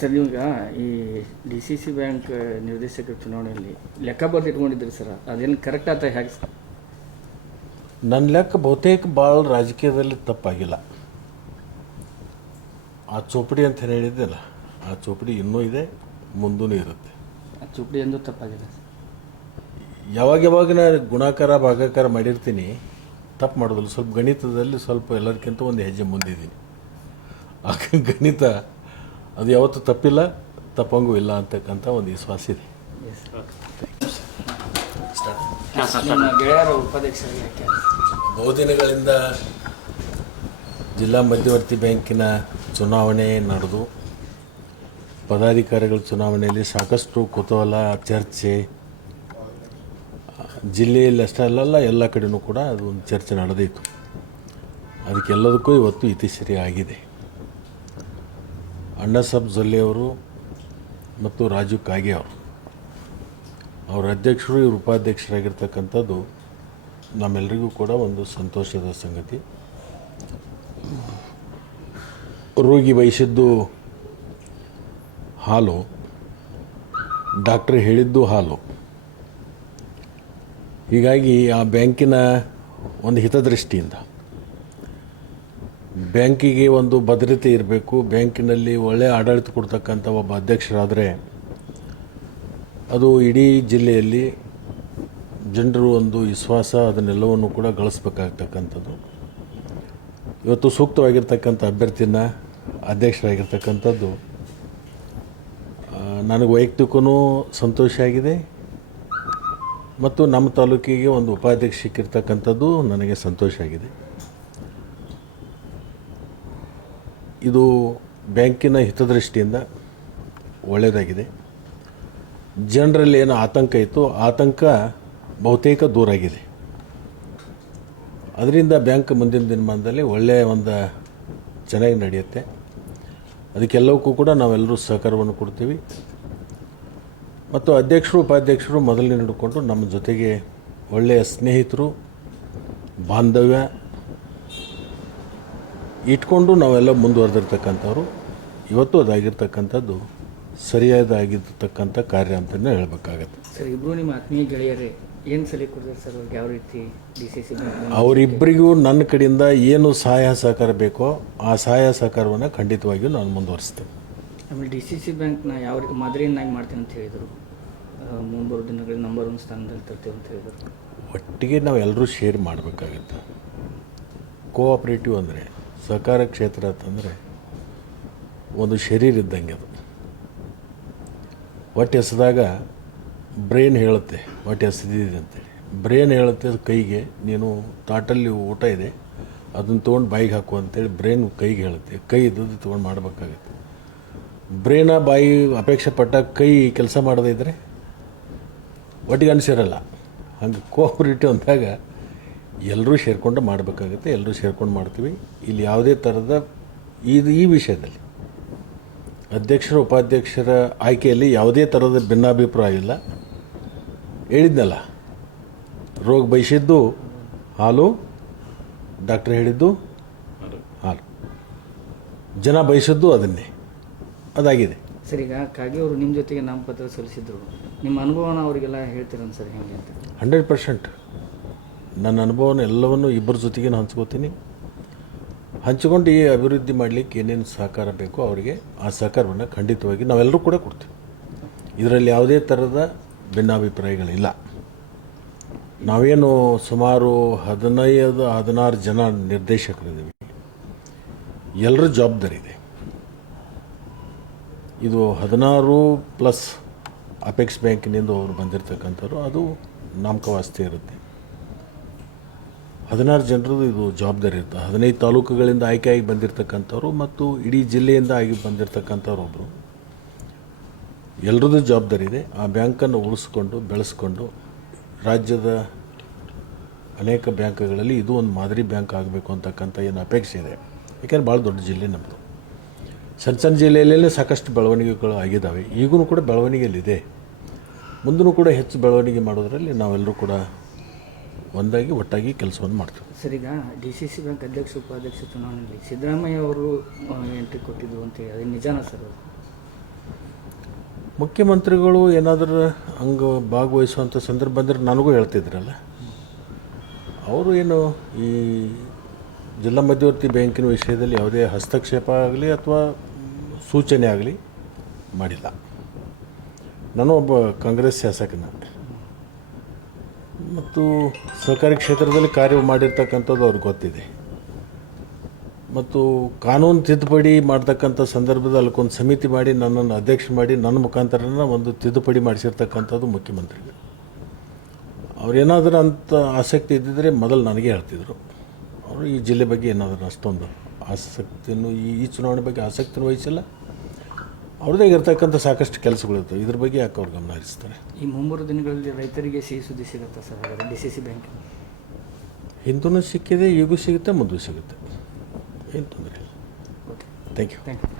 sir ನಿಮ್ಗೆ ಈ D C C bank ನಿರ್ದೇಶಕರ ಚುನಾವಣೆಯಲ್ಲಿ ಲೆಕ್ಕ ಇಟ್ಕೊಂಡಿದ್ರಿ ಸರ್ ಅದೇನು ಕರೆಕ್ಟ್ ಆತ ಹೇಗೆ ಸರ್ ನನ್ನ ಲೆಕ್ಕ ಬಹುತೇಕ ಭಾಳ ರಾಜಕೀಯದಲ್ಲಿ ತಪ್ಪಾಗಿಲ್ಲ ಆ ಚೋಪಡಿ ಅಂತ ಹೇಳಿದ್ದೆಲ್ಲ ಆ ಚೋಪಡಿ ಇನ್ನೂ ಇದೆ ಮುಂದೂ ಇರುತ್ತೆ ಆ ಚೋಪಡಿ ಎಂದು ತಪ್ಪಾಗಿಲ್ಲ ಯಾವಾಗ ಯಾವಾಗ ನಾನು ಗುಣಾಕಾರ ಭಾಗಾಕಾರ ಮಾಡಿರ್ತೀನಿ ತಪ್ಪು ಮಾಡೋದಿಲ್ಲ ಸ್ವಲ್ಪ ಗಣಿತದಲ್ಲಿ ಸ್ವಲ್ಪ ಎಲ್ಲರಿಗಿಂತ ಒಂದು ಹೆಜ್ಜೆ ಮುಂದಿದ್ದೀನಿ ಆ ಗಣಿತ ಅದು ಯಾವತ್ತೂ ತಪ್ಪಿಲ್ಲ ತಪ್ಪಂಗೂ ಇಲ್ಲ ಅಂತಕ್ಕಂಥ ಒಂದು ವಿಶ್ವಾಸ ಇದೆ ಬಹುದಿನಗಳಿಂದ ಜಿಲ್ಲಾ ಮಧ್ಯವರ್ತಿ ಬ್ಯಾಂಕಿನ ಚುನಾವಣೆ ನಡೆದು ಪದಾಧಿಕಾರಿಗಳ ಚುನಾವಣೆಯಲ್ಲಿ ಸಾಕಷ್ಟು ಕುತೂಹಲ ಚರ್ಚೆ ಜಿಲ್ಲೆಯಲ್ಲಿ ಅಷ್ಟೇ ಅಲ್ಲಲ್ಲ ಎಲ್ಲ ಕಡೆಯೂ ಕೂಡ ಅದು ಒಂದು ಚರ್ಚೆ ನಡೆದಿತ್ತು ಅದಕ್ಕೆಲ್ಲದಕ್ಕೂ ಇವತ್ತು ಇತಿಶ್ರೀ ಆಗಿದೆ ಅಣ್ಣ ಜೊಲ್ಲೆಯವರು ಮತ್ತು ರಾಜು ಕಾಗೆ ಅವರು ಅವರ ಅಧ್ಯಕ್ಷರು ಇವರು ಉಪಾಧ್ಯಕ್ಷರಾಗಿರ್ತಕ್ಕಂಥದ್ದು ನಮ್ಮೆಲ್ಲರಿಗೂ ಕೂಡ ಒಂದು ಸಂತೋಷದ ಸಂಗತಿ ರೋಗಿ ಬಯಸಿದ್ದು ಹಾಲು ಡಾಕ್ಟರ್ ಹೇಳಿದ್ದು ಹಾಲು ಹೀಗಾಗಿ ಆ ಬ್ಯಾಂಕಿನ ಒಂದು ಹಿತದೃಷ್ಟಿಯಿಂದ ಬ್ಯಾಂಕಿಗೆ ಒಂದು ಭದ್ರತೆ ಇರಬೇಕು ಬ್ಯಾಂಕಿನಲ್ಲಿ ಒಳ್ಳೆಯ ಆಡಳಿತ ಕೊಡ್ತಕ್ಕಂಥ ಒಬ್ಬ ಅಧ್ಯಕ್ಷರಾದರೆ ಅದು ಇಡೀ ಜಿಲ್ಲೆಯಲ್ಲಿ ಜನರು ಒಂದು ವಿಶ್ವಾಸ ಅದನ್ನೆಲ್ಲವನ್ನು ಕೂಡ ಗಳಿಸ್ಬೇಕಾಗ್ತಕ್ಕಂಥದ್ದು ಇವತ್ತು ಸೂಕ್ತವಾಗಿರ್ತಕ್ಕಂಥ ಅಭ್ಯರ್ಥಿನ ಅಧ್ಯಕ್ಷರಾಗಿರ್ತಕ್ಕಂಥದ್ದು ನನಗೆ ವೈಯಕ್ತಿಕೂ ಸಂತೋಷ ಆಗಿದೆ ಮತ್ತು ನಮ್ಮ ತಾಲೂಕಿಗೆ ಒಂದು ಉಪಾಧ್ಯಕ್ಷಕ್ಕಿರ್ತಕ್ಕಂಥದ್ದು ನನಗೆ ಸಂತೋಷ ಆಗಿದೆ ಇದು ಬ್ಯಾಂಕಿನ ಹಿತದೃಷ್ಟಿಯಿಂದ ಒಳ್ಳೆಯದಾಗಿದೆ ಜನರಲ್ಲಿ ಏನು ಆತಂಕ ಇತ್ತು ಆತಂಕ ಬಹುತೇಕ ಆಗಿದೆ ಅದರಿಂದ ಬ್ಯಾಂಕ್ ಮುಂದಿನ ದಿನಮಾನದಲ್ಲಿ ಒಳ್ಳೆಯ ಒಂದು ಚೆನ್ನಾಗಿ ನಡೆಯುತ್ತೆ ಅದಕ್ಕೆಲ್ಲವಕ್ಕೂ ಕೂಡ ನಾವೆಲ್ಲರೂ ಸಹಕಾರವನ್ನು ಕೊಡ್ತೀವಿ ಮತ್ತು ಅಧ್ಯಕ್ಷರು ಉಪಾಧ್ಯಕ್ಷರು ಮೊದಲನೇ ಹಿಡ್ಕೊಂಡು ನಮ್ಮ ಜೊತೆಗೆ ಒಳ್ಳೆಯ ಸ್ನೇಹಿತರು ಬಾಂಧವ್ಯ ಇಟ್ಕೊಂಡು ನಾವೆಲ್ಲ ಮುಂದುವರೆದಿರ್ತಕ್ಕಂಥವ್ರು ಇವತ್ತು ಅದಾಗಿರ್ತಕ್ಕಂಥದ್ದು ಸರಿಯಾದಾಗಿರ್ತಕ್ಕಂಥ ಕಾರ್ಯ ಅಂತಲೇ ಹೇಳಬೇಕಾಗತ್ತೆ ಸರ್ ಇಬ್ಬರು ನಿಮ್ಮ ಆತ್ಮೀಯ ಗೆಳೆಯರೇ ಏನು ಸಲಹೆ ಕೊಡ್ತಾರೆ ಸರ್ ಅವ್ರಿಗೆ ಯಾವ ರೀತಿ ಡಿ ಸಿ ಸಿ ಅವರಿಬ್ಬರಿಗೂ ನನ್ನ ಕಡೆಯಿಂದ ಏನು ಸಹಾಯ ಸಹಕಾರ ಬೇಕೋ ಆ ಸಹಾಯ ಸಹಕಾರವನ್ನು ಖಂಡಿತವಾಗಿಯೂ ನಾನು ಮುಂದುವರಿಸ್ತೇನೆ ಆಮೇಲೆ ಡಿ ಸಿ ಸಿ ಬ್ಯಾಂಕ್ನ ಯಾವ ರೀತಿ ಮಾದರಿಯನ್ನಾಗಿ ಮಾಡ್ತೀನಿ ಅಂತ ಹೇಳಿದರು ಮುಂಬರುವ ದಿನಗಳಲ್ಲಿ ನಂಬರ್ ಒನ್ ಸ್ಥಾನದಲ್ಲಿ ತರ್ತೇವೆ ಅಂತ ಹೇಳಿದರು ಒಟ್ಟಿಗೆ ನಾವೆಲ್ಲರೂ ಶೇರ್ ಮಾಡಬೇಕಾಗತ್ತೆ ಕೋಆಪ್ರೇಟಿವ್ ಅಂದರೆ ಸಹಕಾರ ಕ್ಷೇತ್ರ ಅಂತಂದರೆ ಒಂದು ಶರೀರ ಇದ್ದಂಗೆ ಅದು ಹೊಟ್ಟೆ ಎಸೆದಾಗ ಬ್ರೈನ್ ಹೇಳುತ್ತೆ ಹೊಟ್ಟೆ ಎಸೆದಿದೆ ಅಂತೇಳಿ ಬ್ರೈನ್ ಹೇಳುತ್ತೆ ಕೈಗೆ ನೀನು ತಾಟಲ್ಲಿ ಊಟ ಇದೆ ಅದನ್ನು ತೊಗೊಂಡು ಬಾಯಿಗೆ ಹಾಕು ಅಂತೇಳಿ ಬ್ರೈನ್ ಕೈಗೆ ಹೇಳುತ್ತೆ ಕೈ ಇದ್ದದ್ದು ತೊಗೊಂಡು ಮಾಡಬೇಕಾಗತ್ತೆ ಬ್ರೈನ ಬಾಯಿ ಅಪೇಕ್ಷೆ ಪಟ್ಟ ಕೈ ಕೆಲಸ ಮಾಡದೇ ಇದ್ದರೆ ಒಟ್ಟಿಗೆ ಅನಿಸಿರಲ್ಲ ಹಂಗೆ ಕೋಆಪ್ರೇಟಿವ್ ಅಂದಾಗ ಎಲ್ಲರೂ ಸೇರಿಕೊಂಡು ಮಾಡಬೇಕಾಗುತ್ತೆ ಎಲ್ಲರೂ ಸೇರ್ಕೊಂಡು ಮಾಡ್ತೀವಿ ಇಲ್ಲಿ ಯಾವುದೇ ಥರದ ಇದು ಈ ವಿಷಯದಲ್ಲಿ ಅಧ್ಯಕ್ಷರ ಉಪಾಧ್ಯಕ್ಷರ ಆಯ್ಕೆಯಲ್ಲಿ ಯಾವುದೇ ಥರದ ಭಿನ್ನಾಭಿಪ್ರಾಯ ಇಲ್ಲ ಹೇಳಿದ್ನಲ್ಲ ರೋಗ ಬಯಸಿದ್ದು ಹಾಲು ಡಾಕ್ಟ್ರ್ ಹೇಳಿದ್ದು ಹಾಲು ಜನ ಬಯಸಿದ್ದು ಅದನ್ನೇ ಅದಾಗಿದೆ ಸರಿ ಈಗ ಕಾಗೆ ಅವರು ನಿಮ್ಮ ಜೊತೆಗೆ ನಾಮಪತ್ರ ಸಲ್ಲಿಸಿದ್ರು ನಿಮ್ಮ ಅನುಭವನ ಅವರಿಗೆಲ್ಲ ಹೇಳ್ತೀರನ್ ಸರ್ ಹೇಗೆ ಅಂತ ಹಂಡ್ರೆಡ್ ಪರ್ಸೆಂಟ್ ನನ್ನ ಅನುಭವನ ಎಲ್ಲವನ್ನು ಇಬ್ಬರ ಜೊತೆಗೇನು ಹಂಚ್ಕೋತೀನಿ ಹಂಚ್ಕೊಂಡು ಈ ಅಭಿವೃದ್ಧಿ ಮಾಡಲಿಕ್ಕೆ ಏನೇನು ಸಹಕಾರ ಬೇಕೋ ಅವರಿಗೆ ಆ ಸಹಕಾರವನ್ನು ಖಂಡಿತವಾಗಿ ನಾವೆಲ್ಲರೂ ಕೂಡ ಕೊಡ್ತೀವಿ ಇದರಲ್ಲಿ ಯಾವುದೇ ಥರದ ಭಿನ್ನಾಭಿಪ್ರಾಯಗಳಿಲ್ಲ ನಾವೇನು ಸುಮಾರು ಹದಿನೈದು ಹದಿನಾರು ಜನ ನಿರ್ದೇಶಕರಿದ್ದೀವಿ ಎಲ್ಲರ ಜವಾಬ್ದಾರಿ ಇದೆ ಇದು ಹದಿನಾರು ಪ್ಲಸ್ ಅಪೆಕ್ಸ್ ಬ್ಯಾಂಕಿನಿಂದ ಅವರು ಬಂದಿರತಕ್ಕಂಥವ್ರು ಅದು ನಾಮಕವಾಸ್ತಿ ಇರುತ್ತೆ ಹದಿನಾರು ಜನರದ್ದು ಇದು ಜವಾಬ್ದಾರಿ ಇರ್ತದೆ ಹದಿನೈದು ತಾಲೂಕುಗಳಿಂದ ಆಯ್ಕೆಯಾಗಿ ಬಂದಿರತಕ್ಕಂಥವ್ರು ಮತ್ತು ಇಡೀ ಜಿಲ್ಲೆಯಿಂದ ಆಗಿ ಬಂದಿರತಕ್ಕಂಥವ್ರೊಬ್ಬರು ಎಲ್ಲರದ್ದು ಜವಾಬ್ದಾರಿ ಇದೆ ಆ ಬ್ಯಾಂಕನ್ನು ಉಳಿಸ್ಕೊಂಡು ಬೆಳೆಸ್ಕೊಂಡು ರಾಜ್ಯದ ಅನೇಕ ಬ್ಯಾಂಕ್ಗಳಲ್ಲಿ ಇದು ಒಂದು ಮಾದರಿ ಬ್ಯಾಂಕ್ ಆಗಬೇಕು ಅಂತಕ್ಕಂಥ ಏನು ಅಪೇಕ್ಷೆ ಇದೆ ಯಾಕೆಂದರೆ ಭಾಳ ದೊಡ್ಡ ಜಿಲ್ಲೆ ನಮ್ಮದು ಸಣ್ಣ ಸಣ್ಣ ಜಿಲ್ಲೆಯಲ್ಲೇ ಸಾಕಷ್ಟು ಬೆಳವಣಿಗೆಗಳು ಆಗಿದ್ದಾವೆ ಈಗೂ ಕೂಡ ಬೆಳವಣಿಗೆಯಲ್ಲಿದೆ ಮುಂದೂ ಕೂಡ ಹೆಚ್ಚು ಬೆಳವಣಿಗೆ ಮಾಡೋದರಲ್ಲಿ ನಾವೆಲ್ಲರೂ ಕೂಡ ಒಂದಾಗಿ ಒಟ್ಟಾಗಿ ಕೆಲಸವನ್ನು ಮಾಡ್ತಾರೆ ಸರ್ ಈಗ ಡಿ ಸಿ ಸಿ ಬ್ಯಾಂಕ್ ಅಧ್ಯಕ್ಷ ಉಪಾಧ್ಯಕ್ಷ ಚುನಾವಣೆಯಲ್ಲಿ ಸಿದ್ದರಾಮಯ್ಯ ಅವರು ಎಂಟ್ರಿ ಕೊಟ್ಟಿದ್ದು ಅಂತ ಹೇಳಿ ನಿಜಾನ ಸರ್ ಮುಖ್ಯಮಂತ್ರಿಗಳು ಏನಾದರೂ ಹಂಗ ಭಾಗವಹಿಸುವಂಥ ಸಂದರ್ಭ ಬಂದರೆ ನನಗೂ ಹೇಳ್ತಿದ್ರಲ್ಲ ಅವರು ಏನು ಈ ಜಿಲ್ಲಾ ಮಧ್ಯವರ್ತಿ ಬ್ಯಾಂಕಿನ ವಿಷಯದಲ್ಲಿ ಯಾವುದೇ ಹಸ್ತಕ್ಷೇಪ ಆಗಲಿ ಅಥವಾ ಸೂಚನೆ ಆಗಲಿ ಮಾಡಿಲ್ಲ ನಾನು ಒಬ್ಬ ಕಾಂಗ್ರೆಸ್ ಶಾಸಕನಂತೆ ಮತ್ತು ಸಹಕಾರಿ ಕ್ಷೇತ್ರದಲ್ಲಿ ಕಾರ್ಯ ಮಾಡಿರ್ತಕ್ಕಂಥದ್ದು ಅವ್ರಿಗೆ ಗೊತ್ತಿದೆ ಮತ್ತು ಕಾನೂನು ತಿದ್ದುಪಡಿ ಮಾಡ್ತಕ್ಕಂಥ ಸಂದರ್ಭದಲ್ಲಿ ಒಂದು ಸಮಿತಿ ಮಾಡಿ ನನ್ನನ್ನು ಅಧ್ಯಕ್ಷ ಮಾಡಿ ನನ್ನ ಮುಖಾಂತರನ ಒಂದು ತಿದ್ದುಪಡಿ ಮಾಡಿಸಿರ್ತಕ್ಕಂಥದ್ದು ಮುಖ್ಯಮಂತ್ರಿಗಳು ಅವ್ರೇನಾದರೂ ಅಂತ ಆಸಕ್ತಿ ಇದ್ದಿದ್ದರೆ ಮೊದಲು ನನಗೆ ಹೇಳ್ತಿದ್ರು ಅವರು ಈ ಜಿಲ್ಲೆ ಬಗ್ಗೆ ಏನಾದರೂ ಅಷ್ಟೊಂದು ಆಸಕ್ತಿಯನ್ನು ಈ ಚುನಾವಣೆ ಬಗ್ಗೆ ಆಸಕ್ತಿನೂ ವಹಿಸಿಲ್ಲ ಅವ್ರದೇ ಇರ್ತಕ್ಕಂಥ ಸಾಕಷ್ಟು ಕೆಲಸಗಳಿರ್ತವೆ ಇದ್ರ ಬಗ್ಗೆ ಯಾಕೆ ಅವ್ರು ಗಮನ ಹರಿಸ್ತಾರೆ ಈ ಮೂರು ದಿನಗಳಲ್ಲಿ ರೈತರಿಗೆ ಸಿಹಿ ಸುದ್ದಿ ಸಿಗುತ್ತಾ sir D C C bank Hindu ಸಿಕ್ಕಿದೆ ಈಗೂ ಸಿಗುತ್ತೆ ಮುಂದೂ ಸಿಗುತ್ತೆ ಏನು ತೊಂದರೆ ಇಲ್ಲ ಥ್ಯಾಂಕ್ ಯು ಥ್ಯಾಂಕ್ ಯು